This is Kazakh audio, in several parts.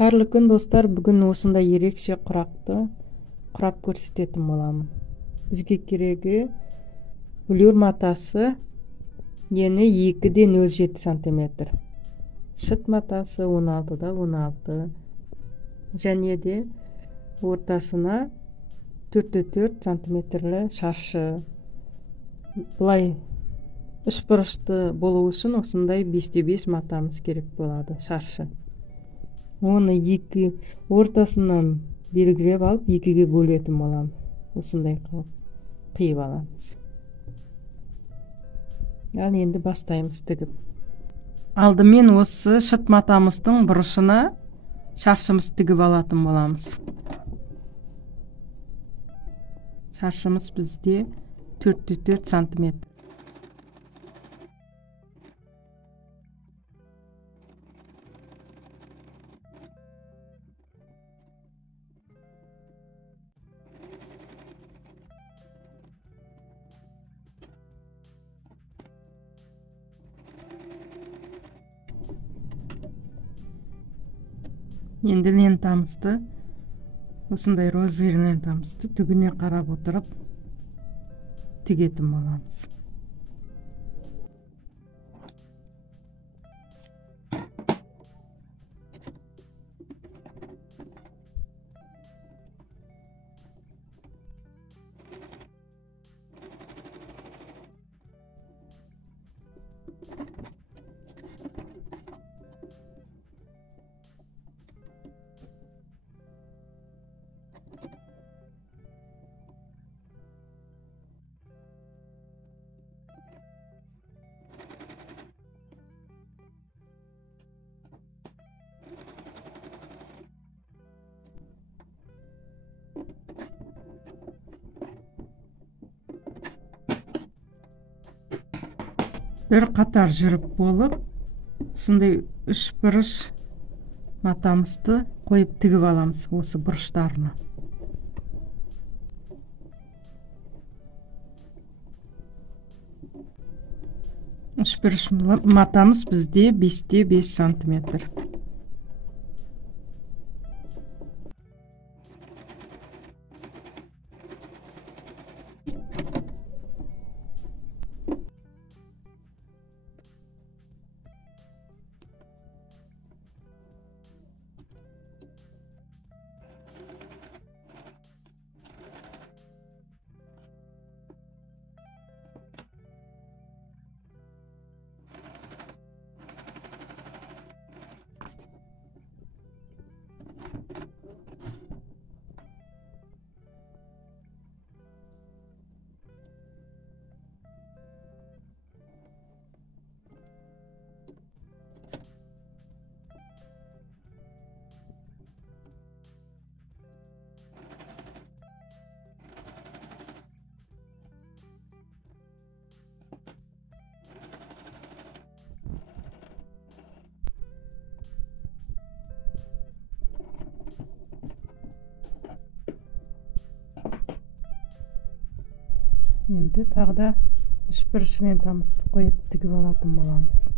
Кайырлуу күн достор, бүгүн ушундай эрекче куракты курап көрсөтөтүн боламын. Бизге кереги блюр матасы ени 2,07 сантиметр. Шыт матасы 16 және де ортасына 4,4 сантиметрлі шаршы. Былай үч буручтуу болуу үчүн осундай 5,5 матамыз керек болду, шаршы. Оны екі ортасынан белгілеп алып, екіге бөлетін боламыз. Осындай қылып қиып аламыз. Ал енді бастаймыз тігіп. Алдымен осы шыт матамыздың бұрышына шаршымыз тігіп алатын боламыз. Шаршымыз бізде 4,4 сантиметр. Енді лентамызды, осындай розовый лентамызды түгіне қарап отырып тігетін боламыз. Bir қатар жүріп болып, сондай үш бұрыш матамызды қойып тігіп аламыз осы бұрыштарына. Үш бұрыш матамыз бізде 5,5 сантиметр. Енді тағы да үш бұрыш лентамызды қойып тігіп алатын боламыз.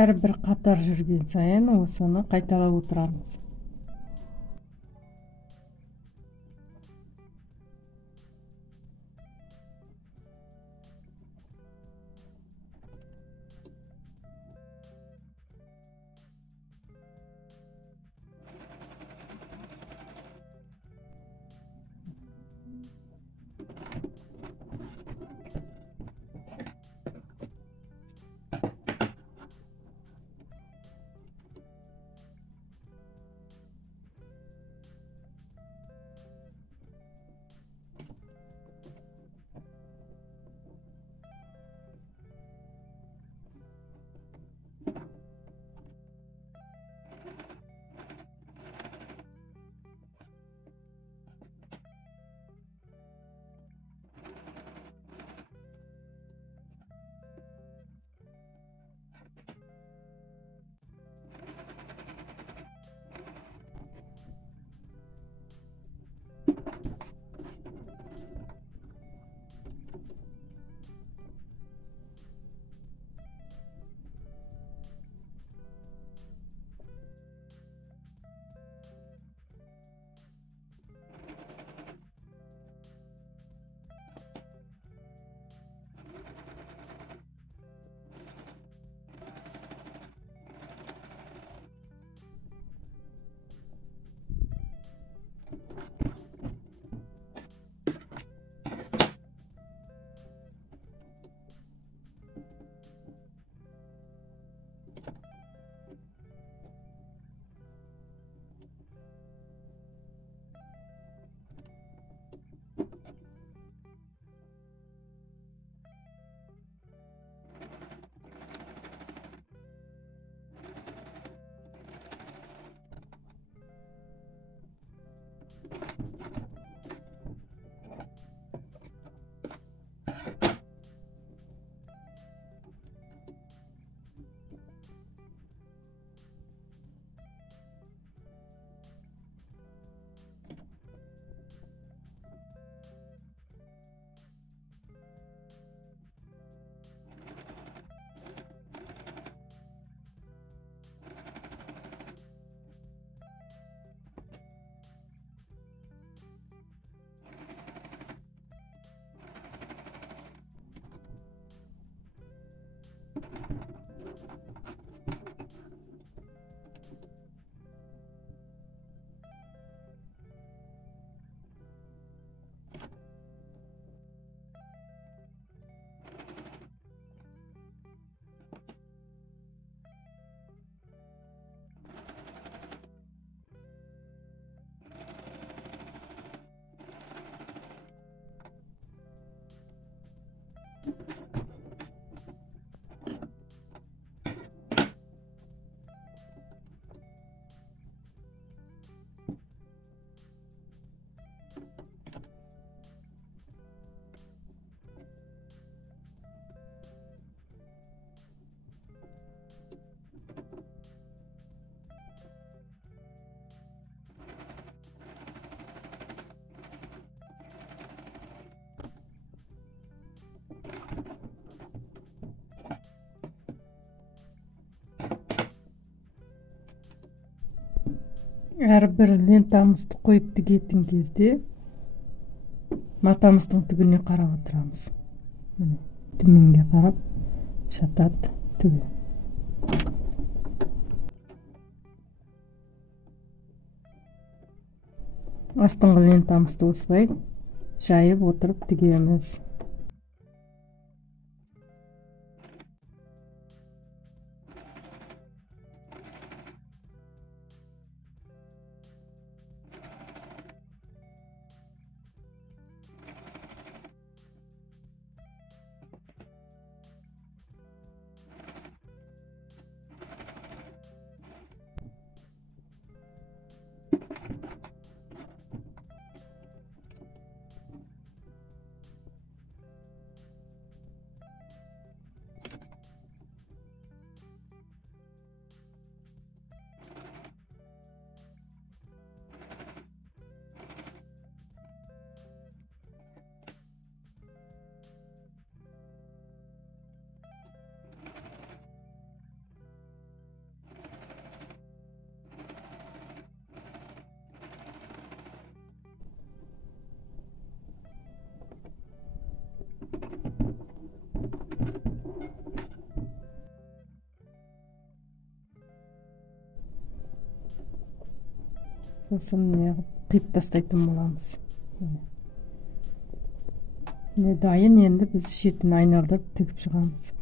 әрбір қатар жүрген сайын осыны қайталап отырамыз. Әрбір лентамызды қойып тігетін кезде матамыздың түбіне қарап отырамыз. Міне, төменге қарап жатады түбі. Астыңғы лентамызды осылай жайып отырып тігеміз. сосын қиып тастайтын боламыз. Дайын, енді біз шетін айналдырып тігіп шығамыз.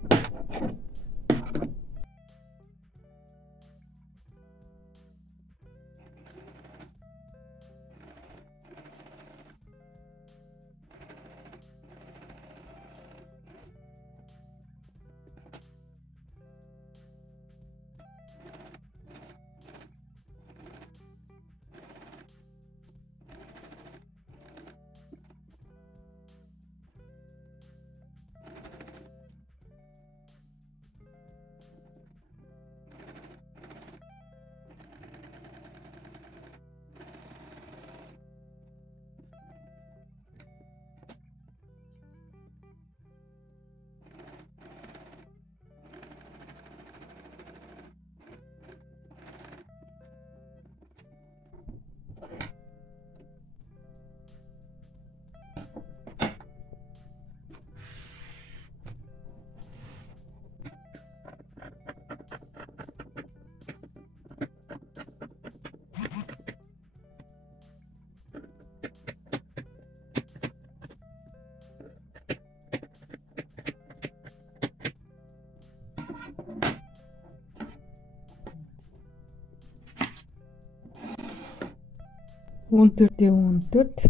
Он төртте 14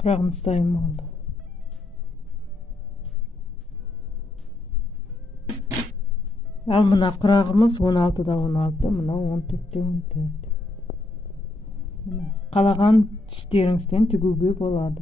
құрағымыз дайын болды. Ал мына құрағымыз 16-да 16, мына 14-те 14. Қалаған түстеріңізден тігуге болады.